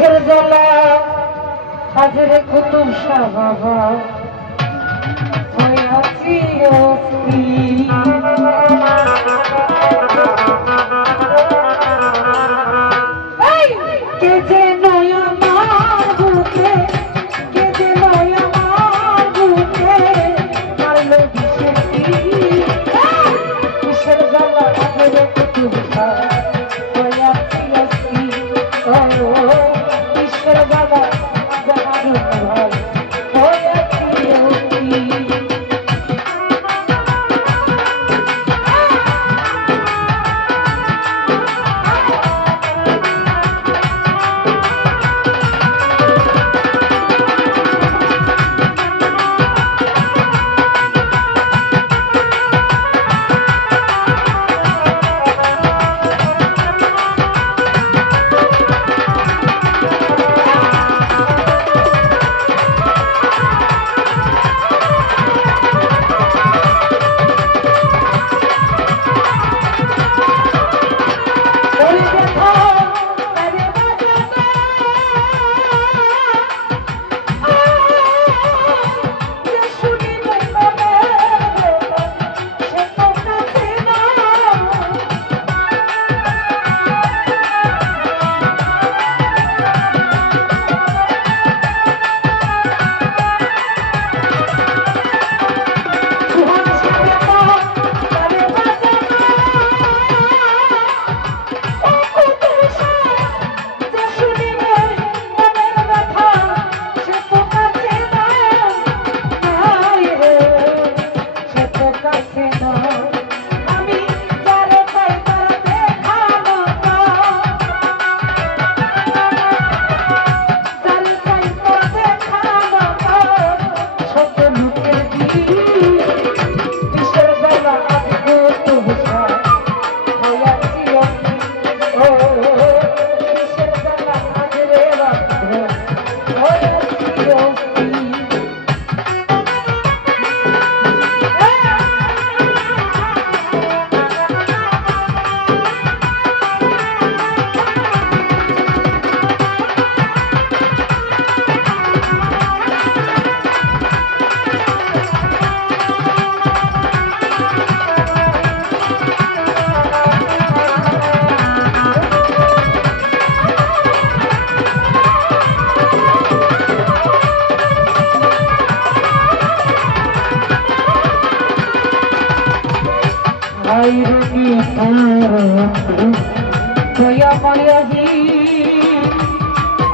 কিসের জ্বালা হাজরে কুতুব শাহ বাবা হইয়াছি অস্থির। কে যে নয় আমার বুকে, কে যে নয় আমার বুকে মারল কিসের তীর। কিসের জ্বালা হাজরে কুতুব শাহ হইয়াছি অস্থির। কিসের জ্বালা জাহারু ভাই হইয়াছি অস্থির।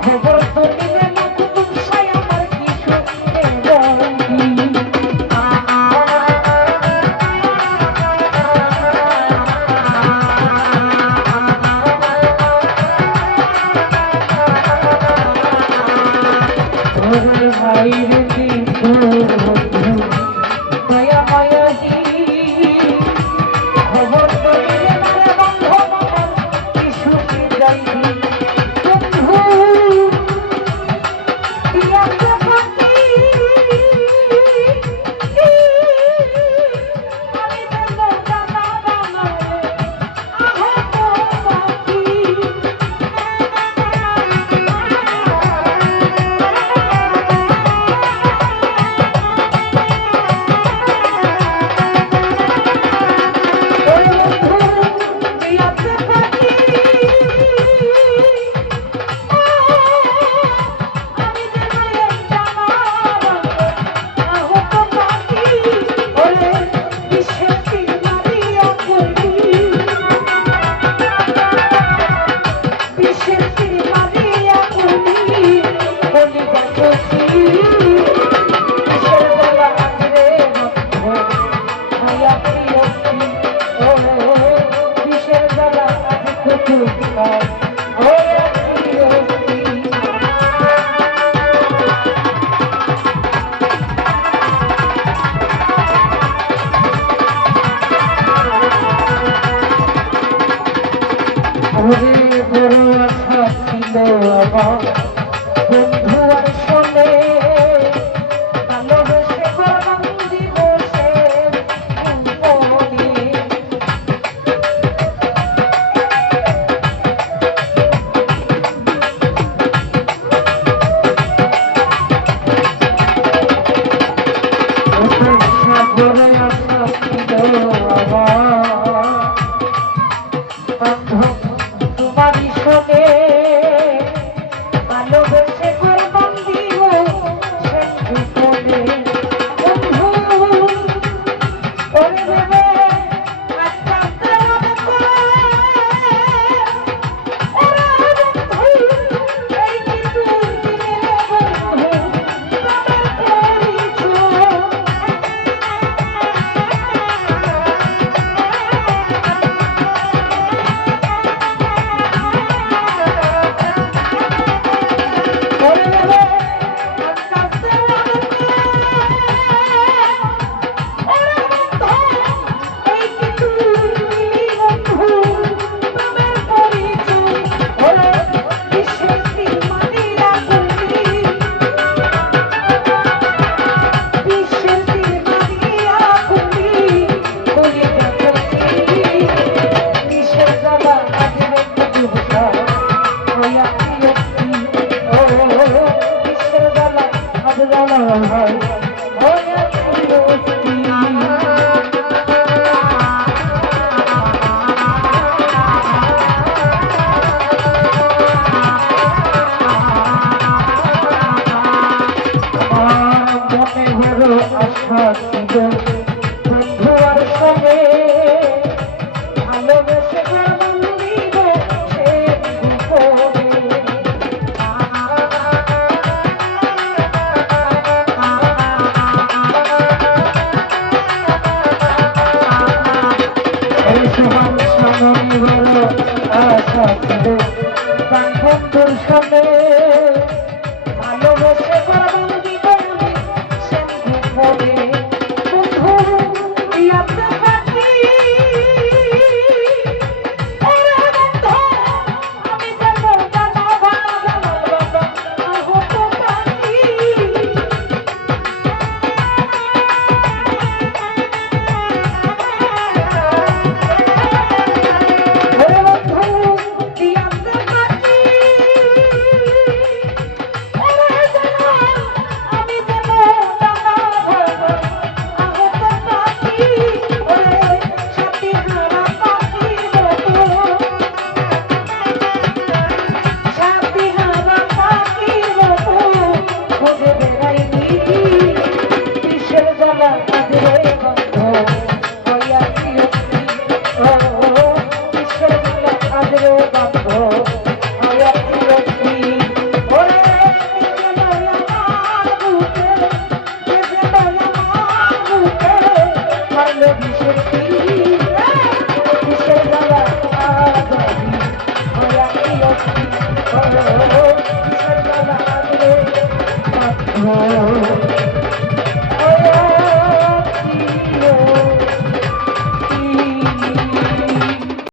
খবর তো নিলে না কুতুব শাহ আমার কি ভাই রে দয়া মায়াজি খবর তো নিলে না বন্ধু আমার কি সুখী যাইবি বন্ধু দিয়াছে ফাঁকি আমি যেন জানা বানায় আহত পাখি। বড় আশা ছিল আমার বন্ধু আর শোনে ভালোবেসে করলাম দিবসের মনে। বন্ধু তোমারই শোনে ভালোবেসে করবান দিব সে গোপনে বন্ধু ওরে ভেবে আস্তে আস্তে মনে করে ওরে বন্ধু এই কি তুই দিলে বন্ধু তোমার পরিচয় বন্ধু আর সঙ্গে ভালোবেসে করবান দিব সে গোপনে এই সমান সামনে বড় আশা ছিল তার বন্ধুর সঙ্গে ভালোবেসে করবান দিব সে গোপনে Oh